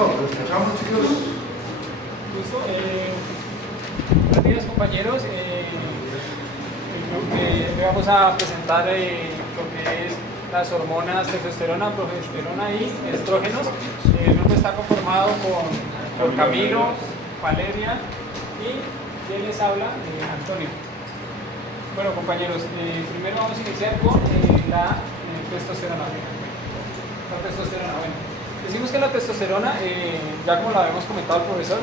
Listo, lo escuchamos, chicos. Listo. Buenos días, compañeros. Hoy vamos a presentar lo que es las hormonas testosterona, progesterona y estrógenos. El grupo está conformado por Camilo, Valeria y quien les habla, Antonio. Bueno, compañeros, primero vamos a iniciar con la testosterona. La testosterona, bueno. Decimos que la testosterona, ya como lo habíamos comentado el profesor,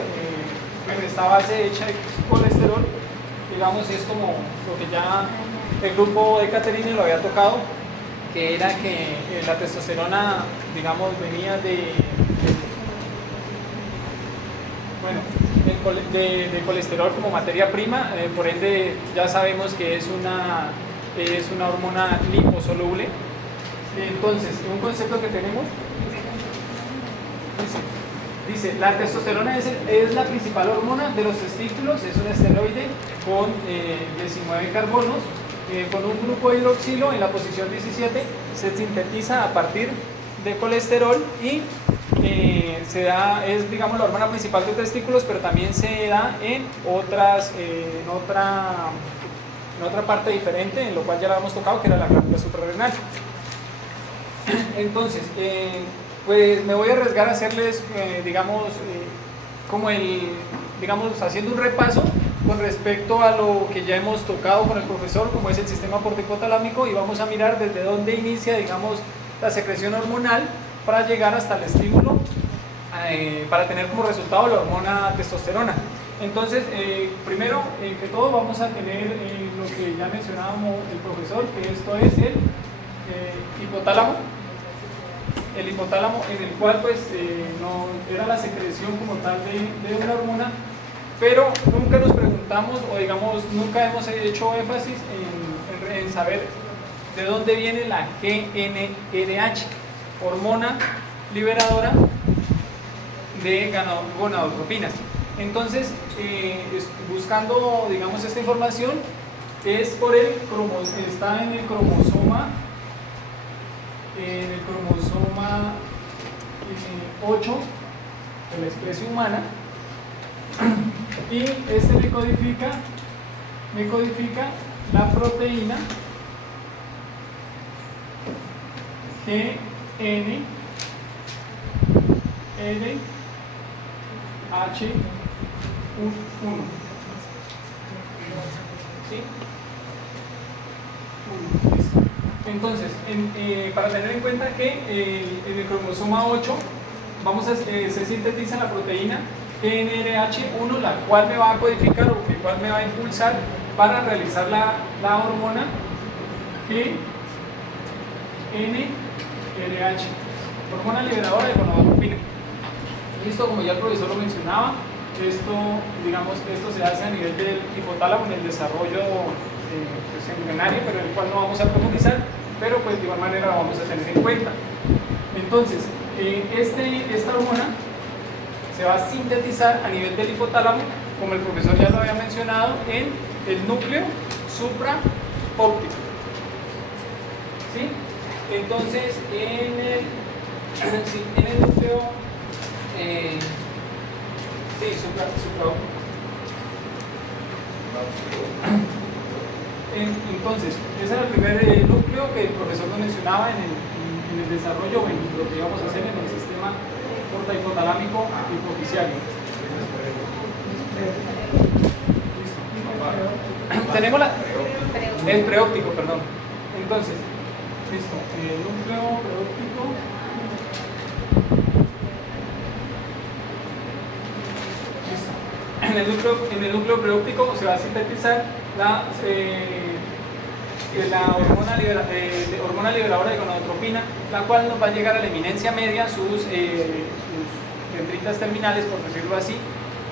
esta base hecha de colesterol, digamos, es como lo que ya el grupo de Caterine lo había tocado, que era que la testosterona, digamos, venía de colesterol como materia prima, por ende ya sabemos que es una hormona liposoluble. Entonces, un concepto que tenemos dice la testosterona es la principal hormona de los testículos, es un esteroide con 19 carbonos, con un grupo hidroxilo en la posición 17, se sintetiza a partir de colesterol y es, digamos, la hormona principal de los testículos, pero también se da en otra parte diferente, en lo cual ya la hemos tocado, que era la glándula suprarrenal. Entonces, pues me voy a arriesgar a hacerles, digamos, haciendo un repaso con respecto a lo que ya hemos tocado con el profesor, como es el sistema porticotalámico, y vamos a mirar desde dónde inicia, digamos, la secreción hormonal para llegar hasta el estímulo, para tener como resultado la hormona testosterona. Entonces, primero que todo vamos a tener lo que ya mencionábamos el profesor, que esto es el hipotálamo. El hipotálamo, en el cual pues no era la secreción como tal de una hormona, pero nunca nos preguntamos, o digamos, nunca hemos hecho énfasis en saber de dónde viene la GnRH, hormona liberadora de gonadotropinas. Entonces, buscando, digamos, esta información, está en el cromosoma 8 de la especie humana, y este me codifica la proteína GnRH1. ¿Sí? Listo. Entonces, para tener en cuenta que en el cromosoma 8 se sintetiza la proteína GnRH1, la cual me va a codificar, o la cual me va a impulsar para realizar la hormona GnRH, hormona liberadora de gonadotropina. Listo, como ya el profesor lo mencionaba, esto se hace a nivel del hipotálamo en el desarrollo embrionario, pero en el cual no vamos a profundizar, pero pues de igual manera lo vamos a tener en cuenta. Entonces, esta hormona se va a sintetizar a nivel del hipotálamo, como el profesor ya lo había mencionado, en el núcleo supraóptico. ¿Sí? Entonces, en el núcleo supraóptico. Entonces, ese era el primer núcleo que el profesor nos mencionaba en el desarrollo, en lo que íbamos a hacer en el sistema portahipotalámico hipoficiario. Listo. Tenemos el preóptico, perdón. Entonces, listo, el núcleo preóptico. Listo. En el núcleo preóptico se va a sintetizar la hormona liberadora de gonadotropina, la cual nos va a llegar a la eminencia media, sus dendritas terminales, por decirlo así.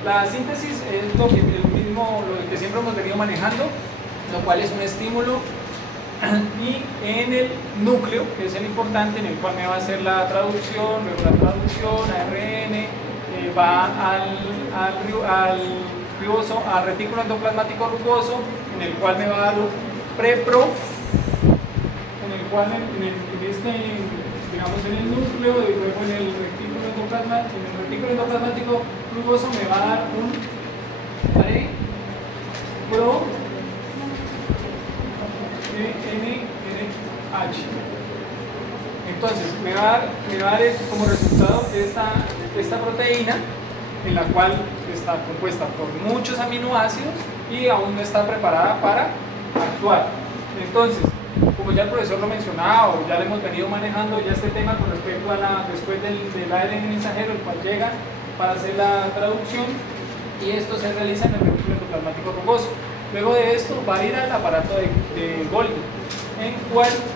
La síntesis es lo que siempre hemos venido manejando, lo cual es un estímulo, y en el núcleo, que es el importante, en el cual me va a hacer la traducción, luego la traducción a ARN, va al retículo endoplasmático rugoso, en el cual me va a dar un prepro, en el cual digamos en el núcleo, y luego en el retículo endoplasmático, retículo endoplasmático rugoso me va a dar un pre-pro NRH. Entonces me va a dar como resultado esta proteína, en la cual está compuesta por muchos aminoácidos y aún no está preparada para actuar. Entonces, como ya el profesor lo mencionaba, o ya le hemos venido manejando ya este tema con respecto a después del ARN mensajero, el cual llega para hacer la traducción, y esto se realiza en el retículo endoplasmático rugoso. Luego de esto va a ir al aparato de Golgi,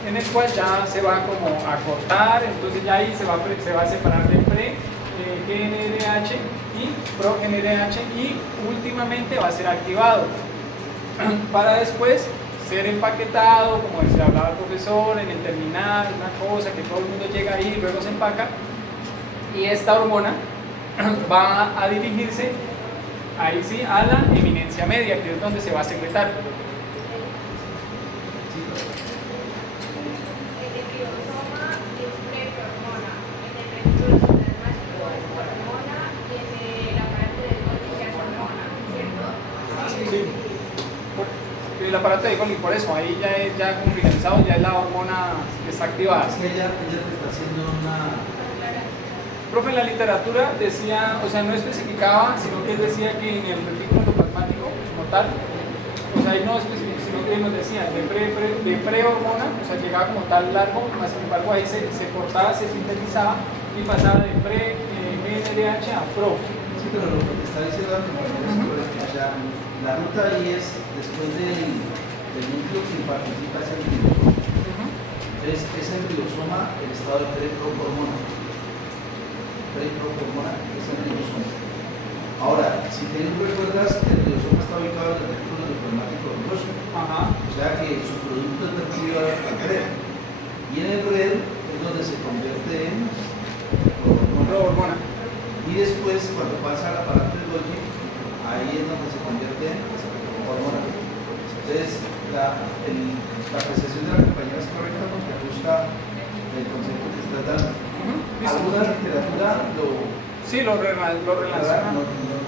en el cual ya se va como a cortar, entonces ya ahí se va a separar de pre-GNRH y pro-GNRH, y últimamente va a ser activado para después ser empaquetado, como se hablaba el profesor, en el terminal, una cosa que todo el mundo llega ahí y luego se empaca, y esta hormona va a dirigirse ahí sí a la eminencia media, que es donde se va a secretar. El aparato de Golgi, por eso, ahí ya como finalizado, ya es la hormona que está activada. Es que ella te está haciendo una... Profe, en la literatura decía, o sea, no especificaba, sino que él decía que en el retículo endoplasmático como tal, o sea, ahí no especificaba, sino que nos decía de prehormona, o sea, llegaba como tal largo, más sin embargo ahí se cortaba, se sintetizaba y pasaba de pre-GNRH a pro. Sí, pero lo que te está diciendo la o sea, la ruta ahí es después del núcleo que participa es el rilosoma. Entonces, es el rilosoma el estado de pre-prohormona. Pre-prohormona es el rilosoma. Ahora, si te recuerdas, el rilosoma está ubicado en el retículo endoplasmático rugoso. O sea que su producto es vertido al red. Y en el red es donde se convierte en prohormona. Y después, cuando pasa al aparato de Golgi, ahí es donde se convierte en hormona. Entonces, la apreciación de la compañera es correcta porque ajusta el concepto que estás dando. ¿Alguna literatura lo...? Sí, lo relaciona.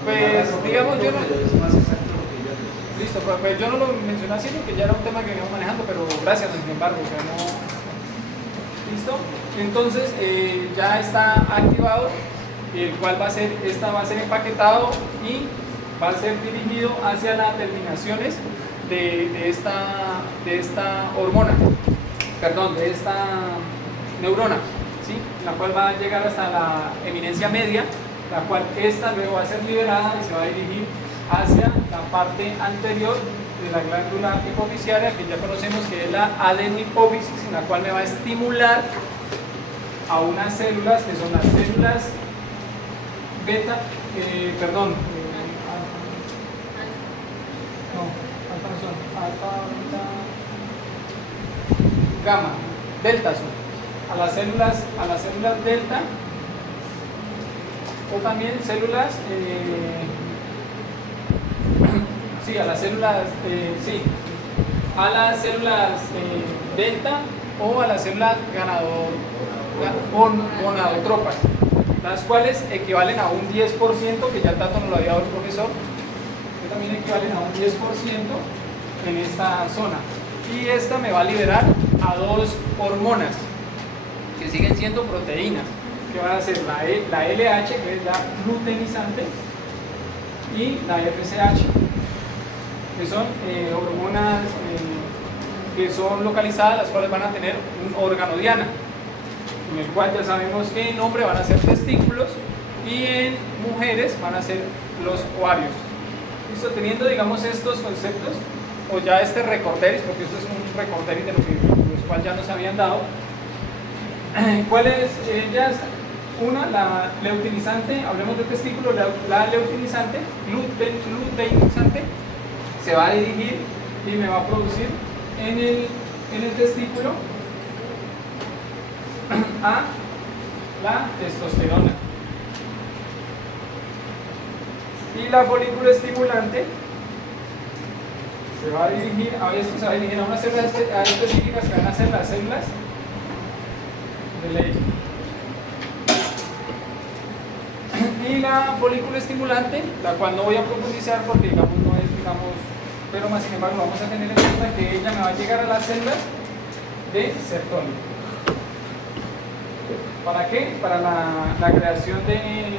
Pues, digamos, yo no... Pero es más exacto lo que ella dice. Listo, pues yo no lo mencioné así porque ya era un tema que veníamos manejando, pero gracias, sin embargo, o sea, no... Listo. Entonces, ya está activado, el cual va a ser empaquetado y va a ser dirigido hacia las terminaciones de esta hormona, perdón, de esta neurona, ¿sí? La cual va a llegar hasta la eminencia media, la cual esta luego va a ser liberada y se va a dirigir hacia la parte anterior de la glándula hipofisiaria, que ya conocemos que es la adenohipófisis, en la cual me va a estimular a unas células que son las células beta, gamma, delta son, a las células delta, o también células, a las células delta o a las células gonadotropas, las cuales equivalen a un 10%, que ya tanto nos lo había dado el profesor, que también equivalen a un 10% en esta zona. Y esta me va a liberar a dos hormonas, que siguen siendo proteínas, que van a ser la LH, que es la luteinizante, y la FSH, que son hormonas que son localizadas, las cuales van a tener un órgano diana, en el cual ya sabemos que en hombre van a ser testículos y en mujeres van a ser los ovarios. Listo, teniendo digamos estos conceptos, o ya este recorderis, porque esto es un recorderis de los cuales ya nos habían dado, ¿cuáles ellas? Una, la luteinizante, hablemos del testículo, la luteinizante, se va a dirigir y me va a producir en el testículo a la testosterona. Y la folículo estimulante se va a dirigir a unas células específicas que van a ser las células de Leydig. Y la folículo estimulante, la cual no voy a profundizar porque digamos no es, digamos, pero más sin embargo vamos a tener en cuenta que ella me va a llegar a las células de Sertoli. ¿Para qué? Para la creación de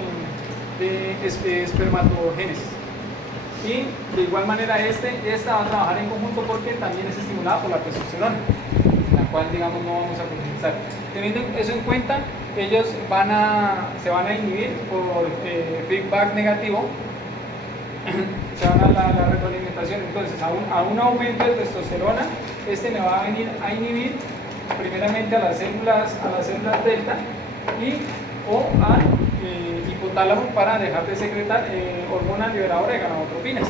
espermatogénesis. Y de igual manera esta va a trabajar en conjunto porque también es estimulada por la testosterona, la cual digamos no vamos a profundizar. Teniendo eso en cuenta, ellos se van a inhibir por feedback negativo, se van a la retroalimentación. Entonces a un aumento de testosterona, me va a venir a inhibir primeramente a las células delta o al hipotálamo para dejar de secretar hormona liberadora de gonadotropinas.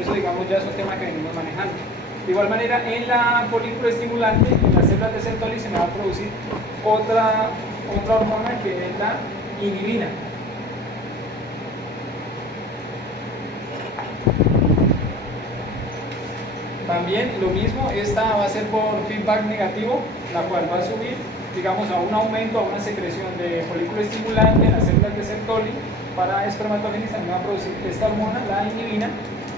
Eso digamos ya es un tema que venimos manejando. De igual manera, en la folículo estimulante, en las células de Sertoli se me va a producir otra hormona que es la inhibina. También lo mismo, esta va a ser por feedback negativo, la cual va a subir, digamos, a un aumento, a una secreción de folículo estimulante en las células de Sertoli para espermatogénesis. También va a producir esta hormona, la inhibina,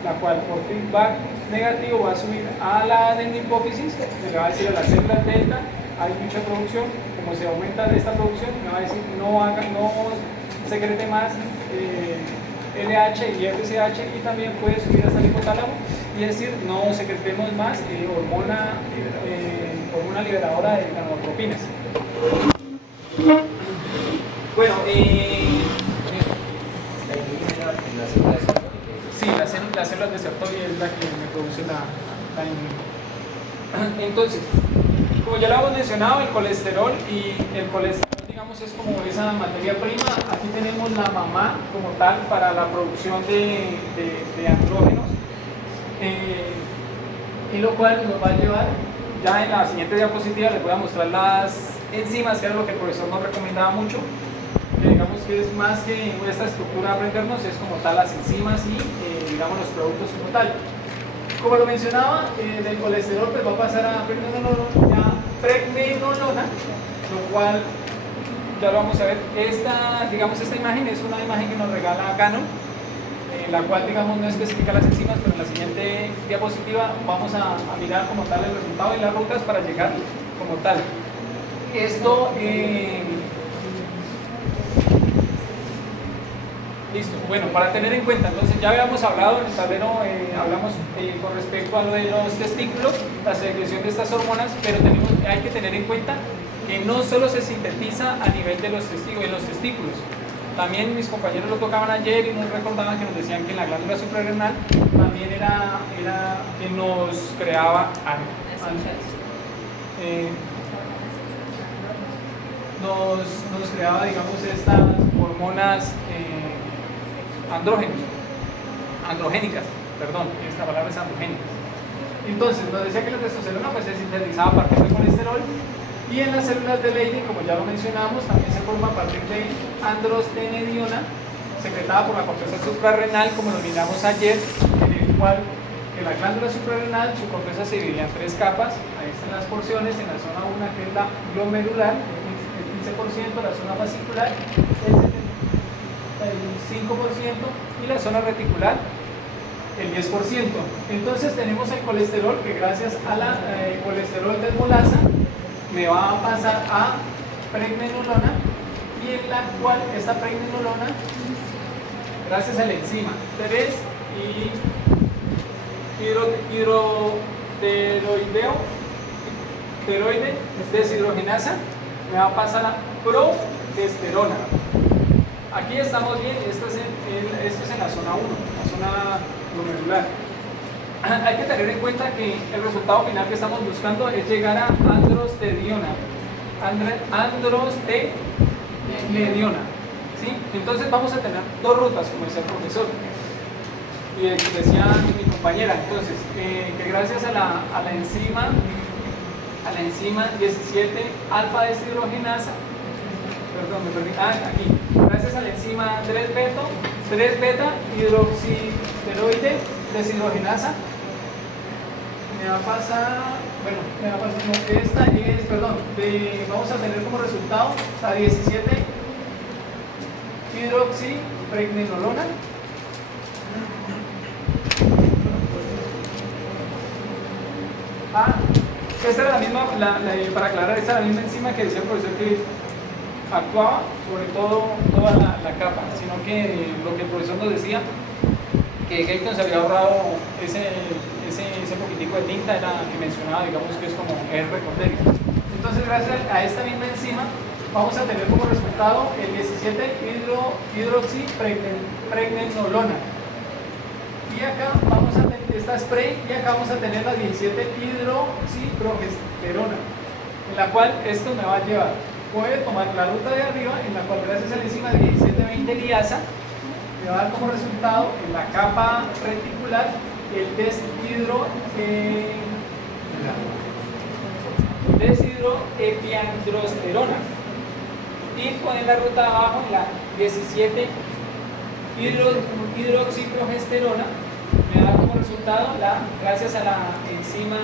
la cual por feedback negativo va a subir a la adenopófisis, me va a decir a las células delta, hay mucha producción, como se aumenta esta producción, me va a decir no secrete más LH y FSH, y también puede subir hasta el hipotálamo y decir no secretemos más hormona liberadora de gonadotropinas. Bueno, sí, las células de Sertoli es la que me produce la inhibina. Entonces, como ya lo hemos mencionado, el colesterol digamos, es como esa materia prima. Aquí tenemos la mamá como tal para la producción de andrógenos, y lo cual nos va a llevar, ya en la siguiente diapositiva les voy a mostrar las enzimas, que era lo que el profesor nos recomendaba mucho. Digamos que es más que esta estructura aprendernos, es como tal las enzimas y digamos los productos como tal. Como lo mencionaba, del colesterol pues va a pasar a pregnenolona, lo cual ya lo vamos a ver. Esta imagen es una imagen que nos regala Canon, la cual digamos no especifica las enzimas, pero en la siguiente diapositiva vamos a mirar como tal el resultado y las rutas para llegar como tal. Esto listo, bueno, para tener en cuenta, entonces ya habíamos hablado en el tablero, hablamos con respecto a lo de los testículos, la secreción de estas hormonas, pero hay que tener en cuenta que no solo se sintetiza a nivel de los testículos, también mis compañeros lo tocaban ayer y nos recordaban que nos decían que en la glándula suprarrenal también era que nos creaba nos creaba, digamos, estas hormonas androgénicas, perdón, esta palabra es androgénica. Entonces, nos decía que la testosterona pues, se sintetizaba a partir del colesterol, y en las células de Leydig, como ya lo mencionamos, también se forma a partir de androstenediona, secretada por la corteza suprarrenal, como lo miramos ayer, en el cual que la glándula suprarrenal, su corteza se divide en 3 capas. Ahí están las porciones: en la zona 1, que es la glomerular, el 15%, la zona fascicular, el 5%, y la zona reticular, el 10%. Entonces tenemos el colesterol, que gracias a la colesterol desmolasa me va a pasar a pregnenolona, y en la cual esta pregnenolona, gracias a la enzima 3 hidroteroide deshidrogenasa, me va a pasar a progesterona. Aquí estamos bien, esto es en la zona 1, la zona glomerular. Hay que tener en cuenta que el resultado final que estamos buscando es llegar a androstenediona. ¿Sí? Entonces vamos a tener 2 rutas, como decía el profesor y decía mi compañera. Entonces, que gracias a la enzima 17 alfa deshidrogenasa, perdón, me perdí, aquí, gracias a la enzima 3 beta hidroxisteroide deshidrogenasa, me va a pasar, esta es, vamos a tener como resultado a 17 hidroxipregnenolona. Esta era la misma, para aclarar, esta era la misma enzima que decía el profesor que actuaba sobre todo toda la capa, sino que lo que el profesor nos decía, que Gayton se había ahorrado ese poquitico de tinta, era que mencionaba, digamos que es como el recorderio. Entonces, gracias a esta misma enzima, vamos a tener como resultado el 17-hidroxipregnenolona. Y acá vamos a tener, esta es pre, y acá vamos a tener la 17-hidroxiprogesterona, en la cual esto me va a llevar, puede tomar la ruta de arriba, en la cual gracias a la enzima 17-20 liasa, me va a dar como resultado en la capa reticular el deshidroepiandrosterona, y poner la ruta de abajo en la 17-hidroxiprogesterona, me da como resultado gracias a la enzima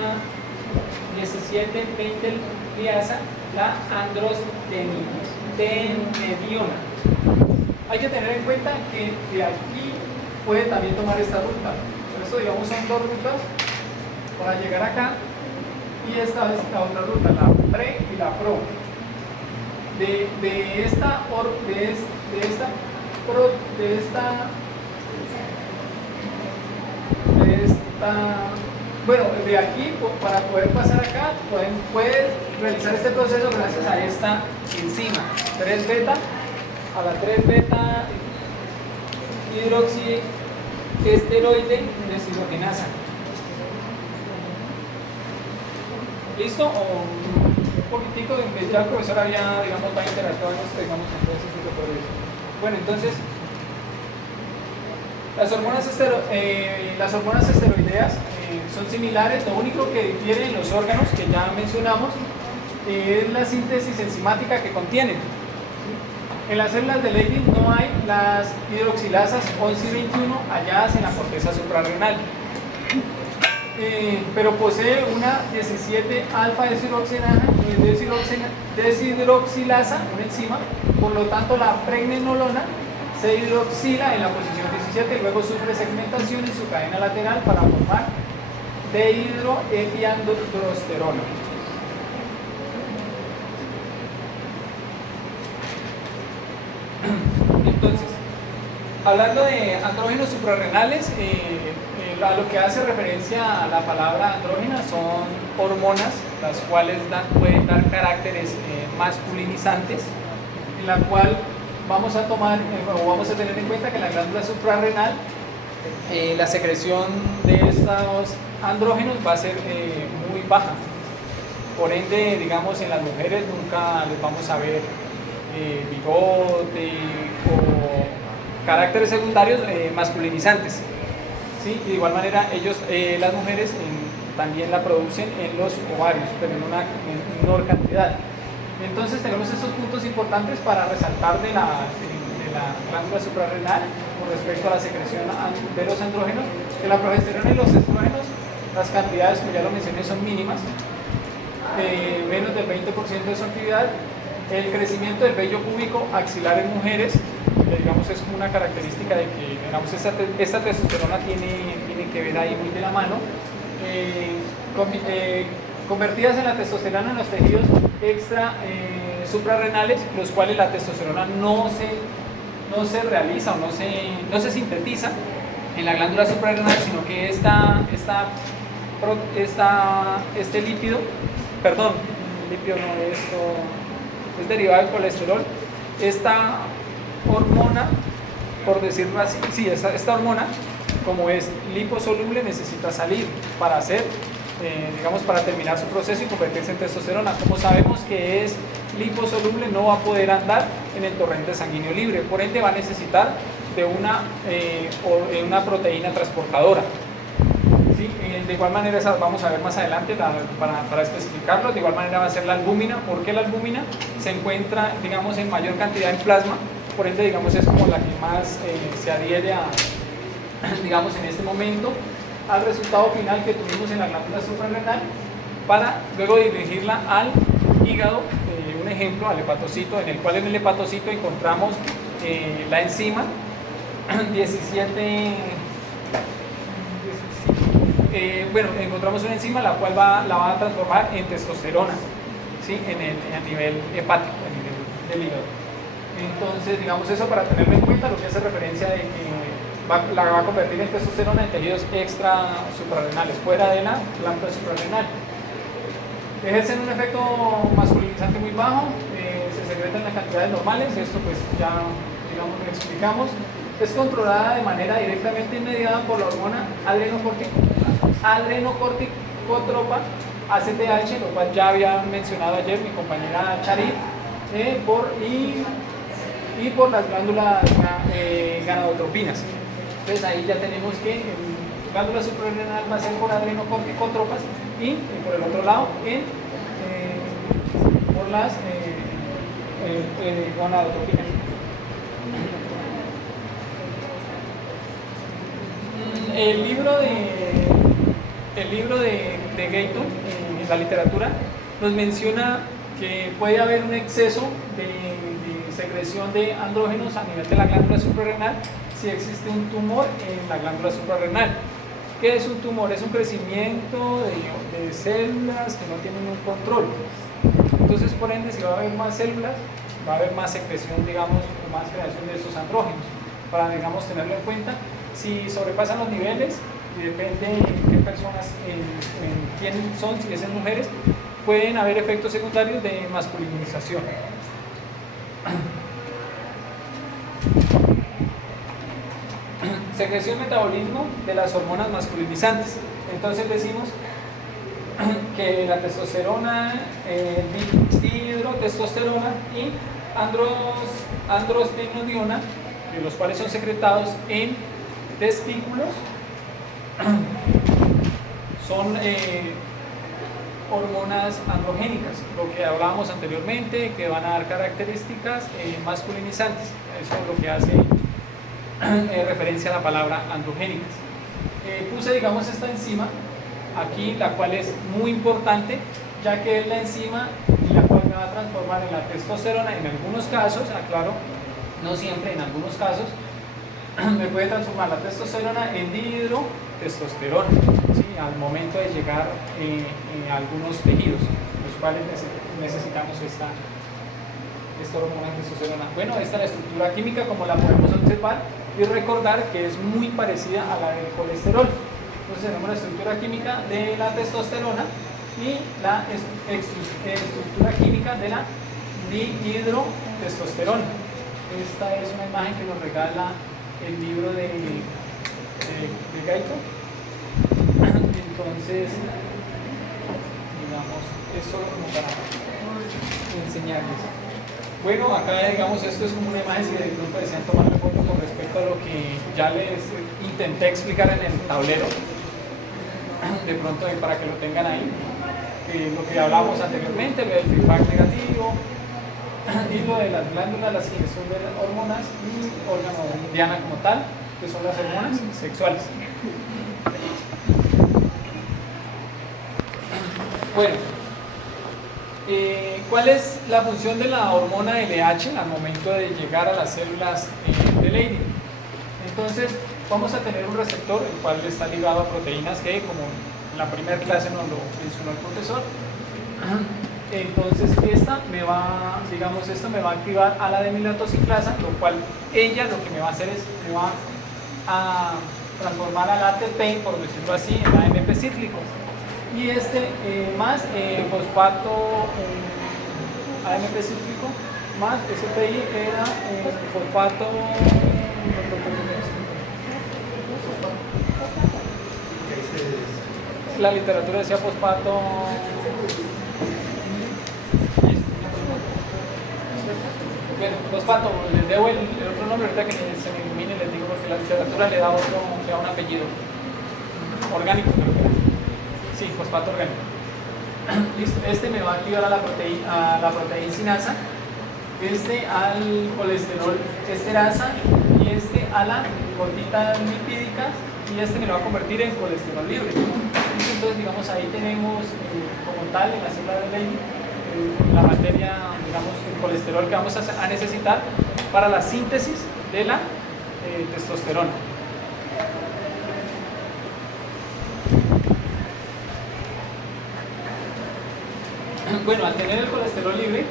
17-20 liasa, la androstenediona. Hay que tener en cuenta que de aquí puede también tomar esta ruta. Por eso, digamos, son dos rutas para llegar acá, y esta es la otra ruta, la pre y la pro. Bueno, de aquí, para poder pasar acá, puedes realizar este proceso gracias a esta enzima 3-beta, a la 3-beta hidroxiesteroide deshidrogenasa. ¿Listo? O un poquitico de que ya el profesor había, digamos, va a interactuar, digamos, entonces sí se puede decir. Bueno, entonces, las hormonas esteroideas son similares, lo único que difiere en los órganos que ya mencionamos es la síntesis enzimática que contienen. En las células de Leydig no hay las hidroxilasas 11 y 21 halladas en la corteza suprarrenal, pero posee una 17-alfa deshidroxilasa, una enzima, por lo tanto la pregnenolona se hidroxila en la posición 17 y luego sufre segmentación en su cadena lateral para formar dehidroepiandrosterona. Entonces, hablando de andrógenos suprarrenales, a lo que hace referencia a la palabra andrógena son hormonas, las cuales pueden dar caracteres masculinizantes, en la cual vamos a tomar o vamos a tener en cuenta que en la glándula suprarrenal la secreción de estos andrógenos va a ser muy baja. Por ende, digamos, en las mujeres nunca les vamos a ver bigote o caracteres secundarios masculinizantes. ¿Sí? Y de igual manera, las mujeres también la producen en los ovarios, pero en una menor cantidad. Entonces tenemos estos puntos importantes para resaltar de la glándula suprarrenal con respecto a la secreción de los andrógenos, que la progesterona y los estrógenos, las cantidades, como ya lo mencioné, son mínimas, menos del 20% de su actividad. El crecimiento del vello púbico axilar en mujeres, digamos, es como una característica de que, digamos, esta testosterona tiene que ver ahí muy de la mano. Convertidas en la testosterona en los tejidos extra suprarrenales, los cuales la testosterona no se realiza o no se sintetiza en la glándula suprarrenal, sino que este lípido, perdón, lípido no, esto es derivado del colesterol, esta hormona, por decirlo así, sí, esta hormona, como es liposoluble, necesita salir para hacer, digamos, para terminar su proceso y convertirse en testosterona. Como sabemos que es liposoluble, no va a poder andar en el torrente sanguíneo libre, por ende va a necesitar de una proteína transportadora. ¿Sí? De igual manera, vamos a ver más adelante para especificarlo. De igual manera va a ser la albúmina. ¿Por qué la albúmina? Se encuentra, digamos, en mayor cantidad en plasma, por ende, digamos, es como la que más se adhiere digamos, en este momento al resultado final que tuvimos en la glándula suprarrenal, para luego dirigirla al hígado, un ejemplo, al hepatocito, en el cual en el hepatocito encontramos la enzima 17. Bueno, encontramos una enzima la cual la va a transformar en testosterona, ¿sí? A nivel hepático, a nivel del hígado. Entonces, digamos eso para tenerlo en cuenta, lo que hace referencia de que la va a convertir en testosterona en tejidos extra suprarrenales, fuera de la glándula suprarrenal. Ejercen un efecto masculinizante muy bajo, se secretan en cantidades normales, esto pues ya digamos lo explicamos. Es controlada de manera directamente mediada por la hormona adrenocorticotropa, ACTH, lo cual ya había mencionado ayer mi compañera Charit, y por las glándulas ganadotropinas. Entonces ahí ya tenemos que la glándula suprarrenal va a ser por adrenocorticotropas y por el otro lado por las gonadotropinas. El libro de Gayton en la literatura nos menciona que puede haber un exceso de secreción de andrógenos a nivel de la glándula suprarrenal si existe un tumor en la glándula suprarrenal. ¿Qué es un tumor? Es un crecimiento de células que no tienen un control. Entonces, por ende, si va a haber más células, va a haber más secreción, digamos, o más creación de esos andrógenos. Para, digamos, tenerlo en cuenta, si sobrepasan los niveles, y depende de qué personas, quién son, si es en mujeres, pueden haber efectos secundarios de masculinización. Secreción y metabolismo de las hormonas masculinizantes. Entonces decimos que la testosterona, dihidrotestosterona y androstenediona, de los cuales son secretados en testículos, son hormonas androgénicas, lo que hablábamos anteriormente, que van a dar características masculinizantes. Eso es lo que hace referencia a la palabra androgénicas. Puse, digamos, esta enzima aquí, la cual es muy importante, ya que es la enzima la cual me va a transformar en la testosterona. En algunos casos, aclaro, no siempre, en algunos casos me puede transformar la testosterona en dihidrotestosterona, ¿sí? Al momento de llegar a algunos tejidos, los cuales necesitamos esta hormona testosterona. Bueno, esta es la estructura química como la podemos observar y recordar que es muy parecida a la del colesterol. Entonces tenemos la estructura química de la testosterona y la estructura química de la dihidrotestosterona. Esta es una imagen que nos regala el libro de Gayton. Entonces, digamos, es solo como para enseñarles. Bueno, acá digamos, esto es como una imagen, si de pronto desean tomar la foto con respecto a lo que ya les intenté explicar en el tablero, de pronto para que lo tengan ahí, lo que hablábamos anteriormente, lo del feedback negativo, y lo de las glándulas, la secreción de las hormonas y órgano diana como tal, que son las hormonas sexuales. Bueno, ¿cuál es la función de la hormona LH al momento de llegar a las células de Leydig? Entonces, vamos a tener un receptor, el cual está ligado a proteínas G, como en la primera clase nos lo mencionó el profesor. Entonces esta me va a activar a la demilatoxiclasa, lo cual ella lo que me va a hacer es me va a transformar al ATP, por decirlo así, en AMP cíclico. Y más fosfato AMP cíclico más SPI era fosfato la literatura decía fosfato. Bueno, fosfato, les debo el otro nombre ahorita que se me ilumine, les digo, porque la literatura le da un apellido orgánico, creo que era. Sí, fosfato orgánico. Listo, me va a activar a la proteincinasa, al colesterol esterasa y a la gotita lipídica, y me lo va a convertir en colesterol libre. Entonces, digamos, ahí tenemos como tal en la célula de Leydig la materia, digamos, el colesterol que vamos a necesitar para la síntesis de la testosterona. Bueno, al tener el colesterol libre,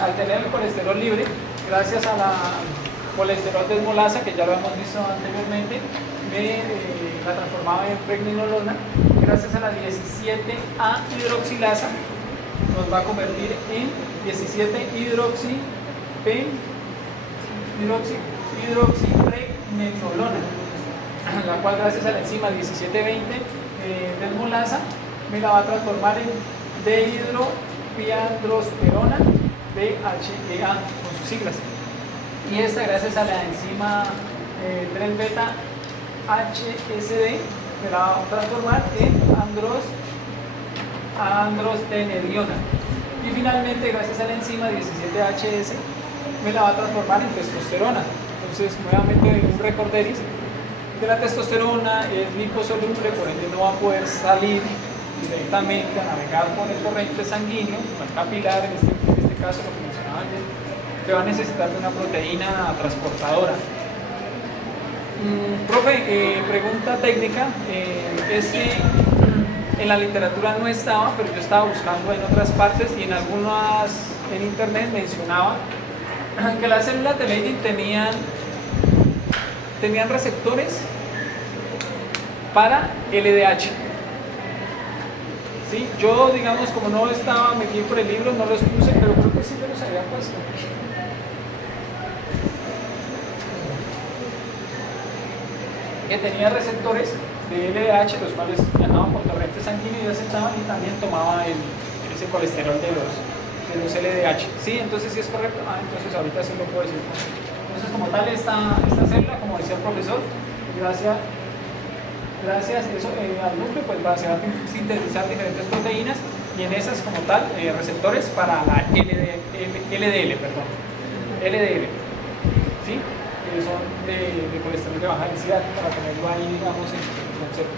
al tener el colesterol libre, gracias a la colesterol desmolasa, que ya lo hemos visto anteriormente, la transformaba en pregnenolona, gracias a la 17A hidroxilasa, nos va a convertir en 17-hidroxipregnenolona, la cual gracias a la enzima 1720 desmolasa me la va a transformar en dehidropiandrosterona, DHEA con sus siglas. Y esta, gracias a la enzima 3-beta HSD, me la va a transformar en androstenediona. Y finalmente, gracias a la enzima 17HS, me la va a transformar en testosterona. Entonces, nuevamente un recorderis que la testosterona es liposoluble, por ende no va a poder salir directamente a navegar por el torrente sanguíneo, por el capilar, en este caso lo que mencionaba ayer, que va a necesitar de una proteína transportadora. Profe, pregunta técnica, es que en la literatura no estaba, pero yo estaba buscando en otras partes y en algunas en internet mencionaba que las células de Leydig tenían receptores para LDH. ¿Sí? Yo, digamos, como no estaba metido por el libro, no los puse, pero creo que sí yo los había puesto. Que tenía receptores de LDH, los cuales viajaban por torrente sanguíneo y asentaban y también tomaban ese colesterol de los LDH. ¿Sí? Entonces sí es correcto. Entonces ahorita sí lo puedo decir. Entonces, como tal, esta célula, como decía el profesor, gracias eso, al núcleo, pues se va a sintetizar diferentes proteínas y en esas, como tal, receptores para la LDL, ¿sí? Que son de colesterol de baja densidad, para tenerlo ahí, digamos, en el concepto.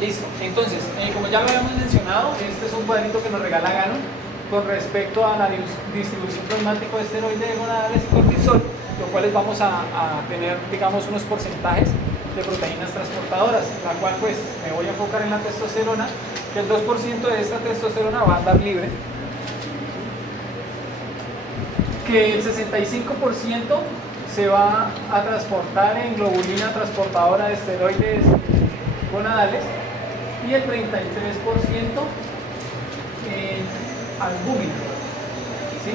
Listo, entonces, como ya lo habíamos mencionado, este es un cuadrito que nos regala Gannon con respecto a la distribución plasmática de esteroides gonadales y cortisol, lo cual vamos a tener, digamos, unos porcentajes de proteínas transportadoras, la cual pues me voy a enfocar en la testosterona, que el 2% de esta testosterona va a andar libre, que el 65% se va a transportar en globulina transportadora de esteroides gonadales y el 33% en albúmina. ¿Sí?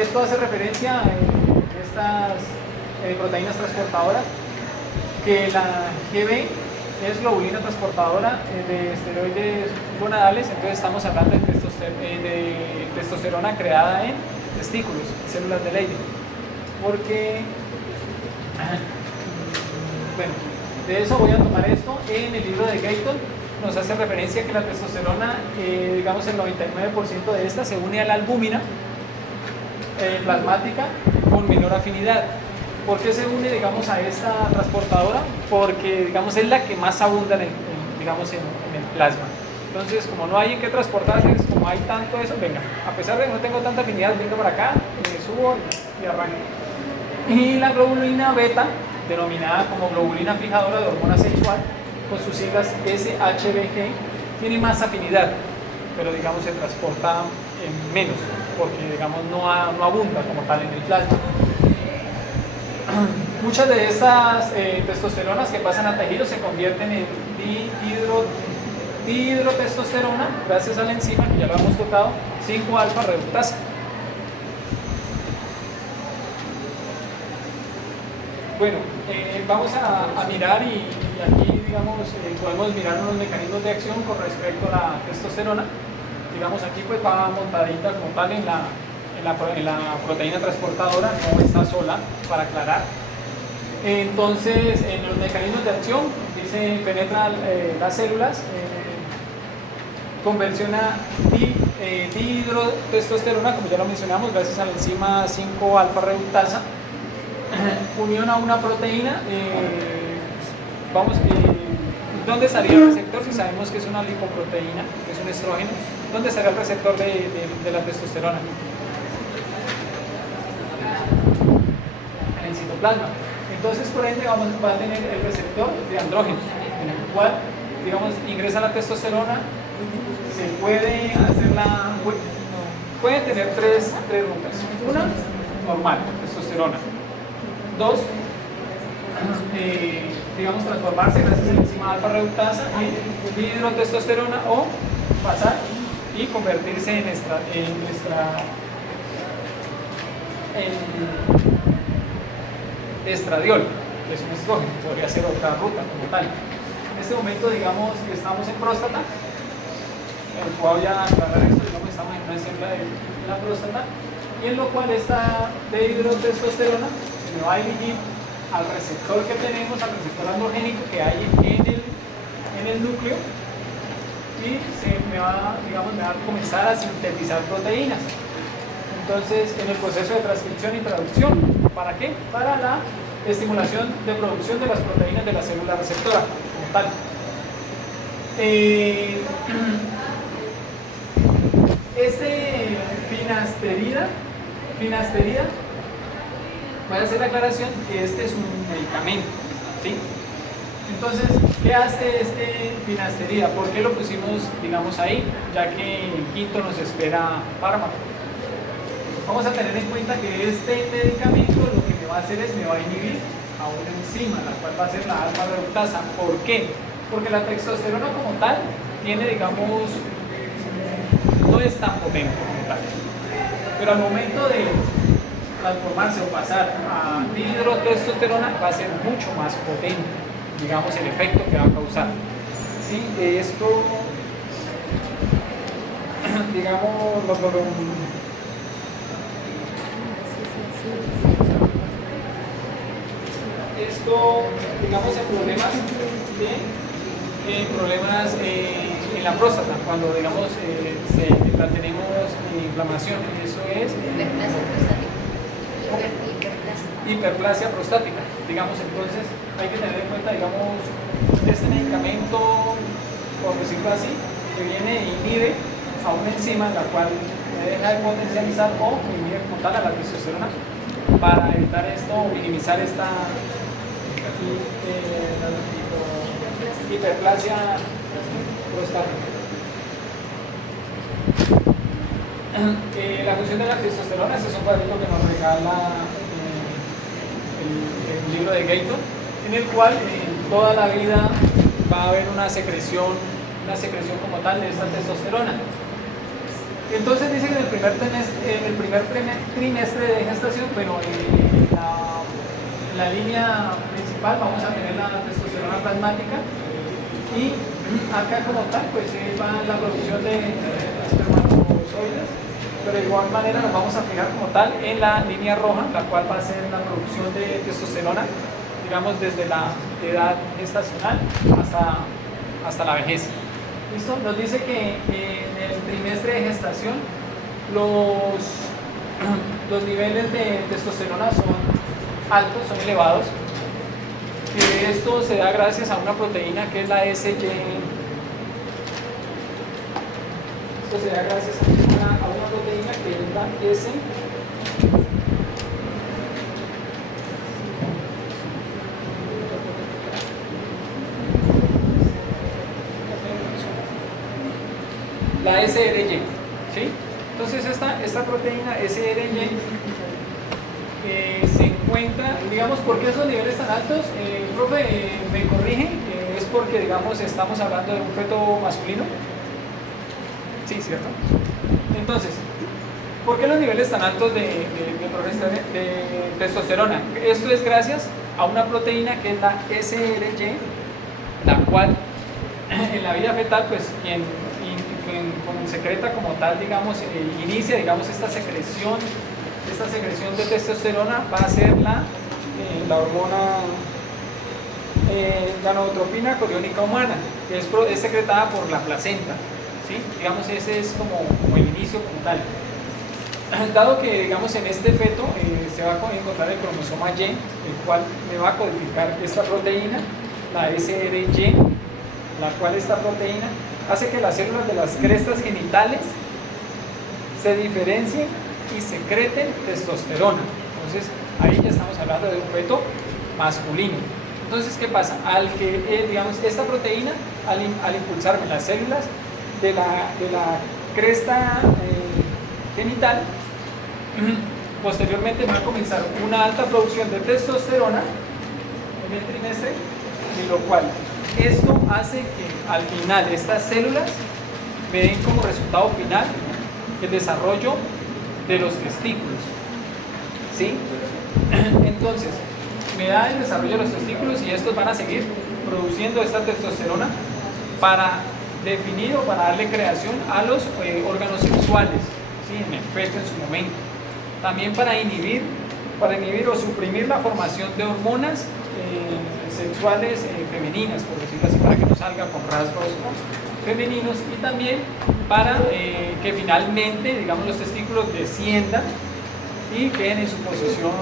Esto hace referencia a estas proteínas transportadoras, que la GB es globulina transportadora de esteroides gonadales, entonces estamos hablando de testosterona creada en testículos, células de Leydig, porque, bueno, de eso voy a tomar esto en el libro de Gayton. Nos hace referencia que la testosterona, digamos el 99% de esta se une a la albúmina plasmática con menor afinidad. ¿Por qué se une, digamos, a esta transportadora? Porque, digamos, es la que más abunda en el plasma. Entonces, como no hay en qué transportarse, como hay tanto eso, venga, a pesar de que no tengo tanta afinidad, venga por acá, me subo y arranco. Y la globulina beta, denominada como globulina fijadora de hormona sexual, con sus siglas SHBG, tiene más afinidad, pero digamos se transporta menos, porque digamos no abunda como tal en el plasma. Muchas de estas testosteronas que pasan a tejido se convierten en dihidrotestosterona gracias a la enzima, que ya lo hemos tocado, 5-alfa reductasa. Bueno, vamos a mirar y aquí, digamos, podemos mirar unos mecanismos de acción con respecto a la testosterona. Digamos, aquí pues va montadita como tal en la proteína transportadora, no está sola, para aclarar. Entonces, en los mecanismos de acción, dice, penetra las células, conversiona dihidrotestosterona, como ya lo mencionamos, gracias a la enzima 5-alfa reductasa, unión a una proteína, ¿Dónde estaría el receptor si sabemos que es una lipoproteína, que es un estrógeno? ¿Dónde estaría el receptor de la testosterona? En el citoplasma. Entonces, por ende, va a tener el receptor de andrógenos, en el cual, digamos, ingresa la testosterona, se puede hacer puede tener tres rutas. Una, normal, testosterona. Dos, digamos, transformarse gracias a la enzima alfa reductasa en dihidrotestosterona, o pasar y convertirse en estradiol, que es un estrógeno, podría ser otra ruta como tal. En este momento, digamos que estamos en próstata, voy a aclarar esto, digamos, estamos en una célula de la próstata, y en lo cual esta dihidrotestosterona se me va a dirigir al receptor que tenemos, al receptor androgénico que hay en el núcleo, y me va a comenzar a sintetizar proteínas. Entonces, en el proceso de transcripción y traducción, ¿para qué? Para la estimulación de producción de las proteínas de la célula receptora, como tal. Finasterida, voy a hacer la aclaración que este es un medicamento, ¿sí? Entonces, ¿qué hace este finasterida? ¿Por qué lo pusimos, digamos, ahí? Ya que en el quinto nos espera fármaco. Vamos a tener en cuenta que este medicamento lo que me va a hacer es me va a inhibir a una enzima, la cual va a ser la alfa reductasa. ¿Por qué? Porque la testosterona como tal tiene, digamos, no es tan potente como tal. Pero al momento de transformarse o pasar a dihidrotestosterona va a ser mucho más potente, digamos, el efecto que va a causar. ¿Sí? Esto, digamos, esto, digamos, en problemas en la próstata, cuando, digamos, la tenemos en inflamación, eso es hiperplasia prostática, digamos. Entonces hay que tener en cuenta, digamos, este medicamento, por decirlo así, que viene e inhibe a una enzima la cual deja de potencializar o inhibe como tal a la testosterona, para evitar esto o minimizar esta hiperplasia prostática. La función de la testosterona, este es un cuadrito que nos regala el libro de Gayton, en el cual toda la vida va a haber una secreción como tal de esta testosterona. Entonces dice que en el primer trimestre de gestación, pero en la línea principal vamos a tener la testosterona plasmática, y acá como tal pues va la producción de espermatozoides, pero de igual manera nos vamos a fijar como tal en la línea roja, la cual va a ser la producción de testosterona, digamos, desde la edad gestacional hasta la vejez. ¿Listo? Nos dice que en el trimestre de gestación los niveles de testosterona son altos, son elevados. Esto se da gracias a una proteína que es la SY. Esto se da gracias a una proteína que es la S. La SRY, ¿sí? Entonces esta proteína SRY se encuentra, digamos, ¿por qué esos niveles tan altos? Profe, me corrige, es porque, digamos, estamos hablando de un feto masculino. Sí, ¿cierto? Entonces, ¿por qué los niveles tan altos de testosterona? Esto es gracias a una proteína que es la SRY, la cual en la vida fetal, pues, quien secreta como tal, digamos, inicia, digamos, esta secreción de testosterona va a ser la hormona gonadotropina coriónica humana, que es secretada por la placenta, ¿sí? Digamos, ese es como el inicio como tal. Dado que, digamos, en este feto se va a encontrar el cromosoma Y, el cual me va a codificar esta proteína, la SRY, la cual esta proteína hace que las células de las crestas genitales se diferencien y secreten testosterona. Entonces, ahí ya estamos hablando de un feto masculino. Entonces, ¿qué pasa? Digamos, esta proteína, al impulsarme las células de la cresta genital, posteriormente va a comenzar una alta producción de testosterona en el trimestre, y lo cual esto hace que al final estas células me den como resultado final el desarrollo de los testículos, ¿sí? Entonces, me da el desarrollo de los testículos y estos van a seguir produciendo esta testosterona para definir o para darle creación a los órganos sexuales, ¿sí? En el feto en su momento. También para inhibir o suprimir la formación de hormonas sexuales femeninas, por decirlo así, para que no salga con rasgos femeninos, y también para que finalmente, digamos, los testículos desciendan y queden en su posición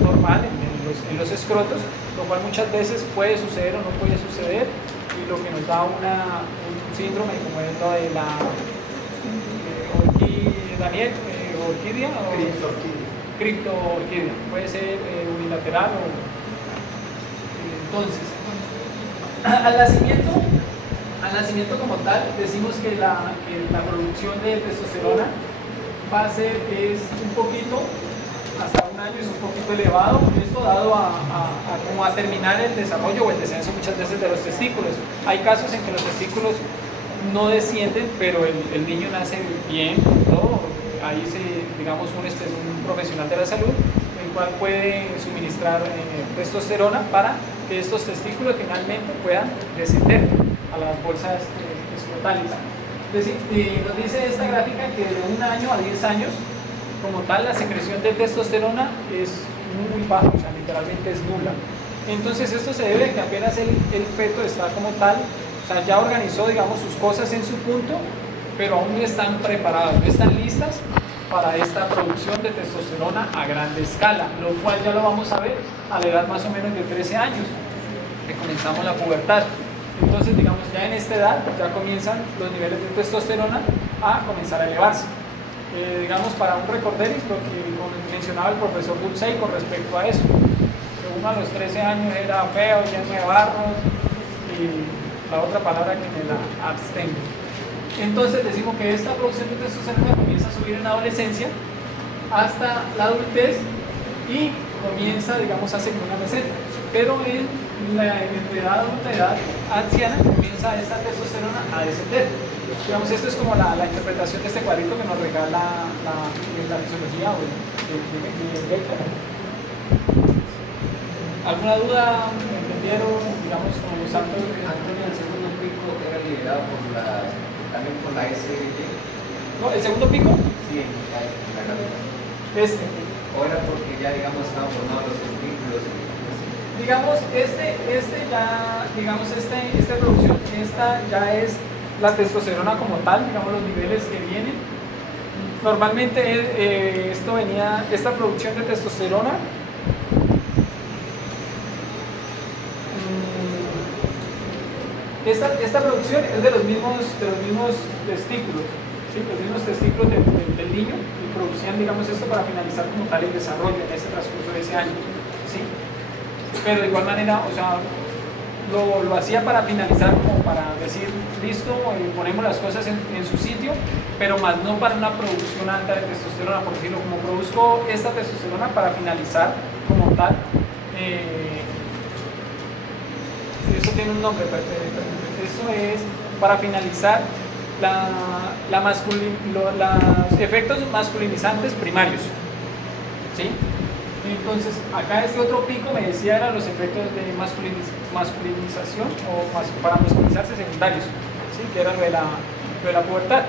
normal en los escrotos, lo cual muchas veces puede suceder o no puede suceder, y lo que nos da un síndrome como es lo de la orquídea o criptorquídea, puede ser unilateral o entonces al nacimiento como tal decimos que la producción de testosterona es un poquito, hasta un año es un poquito elevado, esto dado como a terminar el desarrollo o el descenso muchas veces de los testículos. Hay casos en que los testículos no descienden, pero el niño nace bien, todo. Ahí digamos un profesional de la salud, el cual puede suministrar testosterona para que estos testículos finalmente puedan descender a las bolsas escrotales. Nos dice esta gráfica que de 1 año a 10 años, como tal, la secreción de testosterona es muy baja, o sea, literalmente es nula. Entonces esto se debe a que apenas el feto está como tal, o sea, ya organizó, digamos, sus cosas en su punto, pero aún no están preparadas, no están listas para esta producción de testosterona a grande escala, lo cual ya lo vamos a ver a la edad más o menos de 13 años, que comenzamos la pubertad. Entonces, digamos, ya en esta edad ya comienzan los niveles de testosterona a comenzar a elevarse. Digamos, para un recorderis, lo que mencionaba el profesor Dulcey con respecto a eso, que uno a los 13 años era feo, lleno de barros, y la otra palabra que me la abstengo. Entonces decimos que esta producción de testosterona comienza a subir en la adolescencia hasta la adultez y comienza, digamos, a seguir una meseta. Pero en la edad adulta, edad anciana, comienza esta testosterona a descender. Digamos, esto es como la interpretación de este cuadrito que nos regala la fisiología o el Becker. ¿Alguna duda? ¿Me entendieron? Digamos, como los santos. Antonio, el segundo pico era liderado también por la SLT. No, ¿el segundo pico? Sí, la Este. O era porque ya, digamos, estaban formados los testículos. Digamos, esta producción, esta ya es la testosterona como tal, digamos, los niveles que vienen. Normalmente esta producción de testosterona esta producción es de los mismos testículos, ¿sí? Los mismos testículos del niño, y producían, digamos, esto para finalizar como tal el desarrollo en ese transcurso de ese año, ¿sí? Pero de igual manera, o sea, lo hacía para finalizar, como para decir, listo, ponemos las cosas en su sitio, pero más no para una producción alta de testosterona, por decirlo, como produzco esta testosterona para finalizar como tal. Eso tiene un nombre, eso es para finalizar los efectos masculinizantes primarios, ¿sí? Entonces, acá este otro pico me decía eran los efectos de masculinización o para masculinizarse secundarios, ¿sí? Que era lo de la pubertad.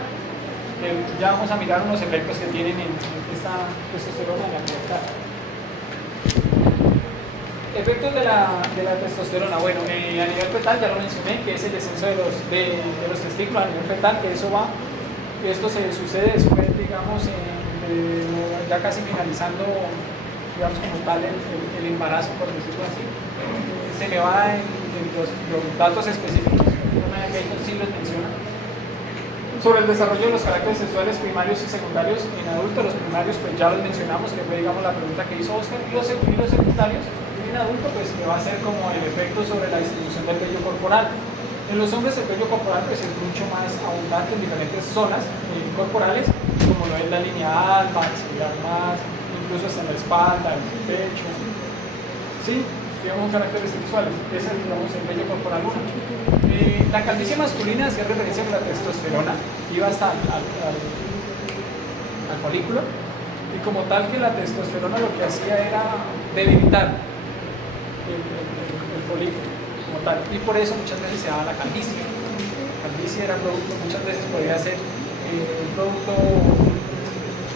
Ya vamos a mirar unos efectos que tienen en esta testosterona en la pubertad. Efectos de la testosterona, bueno, a nivel fetal ya lo mencioné, que es el descenso de los testículos a nivel fetal, que esto se sucede después, digamos, ya casi finalizando, digamos, como tal el embarazo, por decirlo así. Se me va en los datos específicos. que ellos sí los mencionan. Sobre el desarrollo de los caracteres sexuales primarios y secundarios en adultos, los primarios pues ya los mencionamos, que fue digamos la pregunta que hizo Oscar, y los secundarios en adulto pues que va a ser como el efecto sobre la distribución del vello corporal. En los hombres el vello corporal pues es mucho más abundante en diferentes zonas corporales, como lo es la línea alba, axilar más, incluso hasta en la espalda, en el pecho. ¿Sí? Digamos caracteres sexuales, ese es digamos el vello corporal 1. La calvicie masculina hacía referencia a que la testosterona iba hasta al folículo, y como tal que la testosterona lo que hacía era debilitar el folículo como tal, y por eso muchas veces se daba la calvicie. La calvicie era producto, muchas veces podría ser producto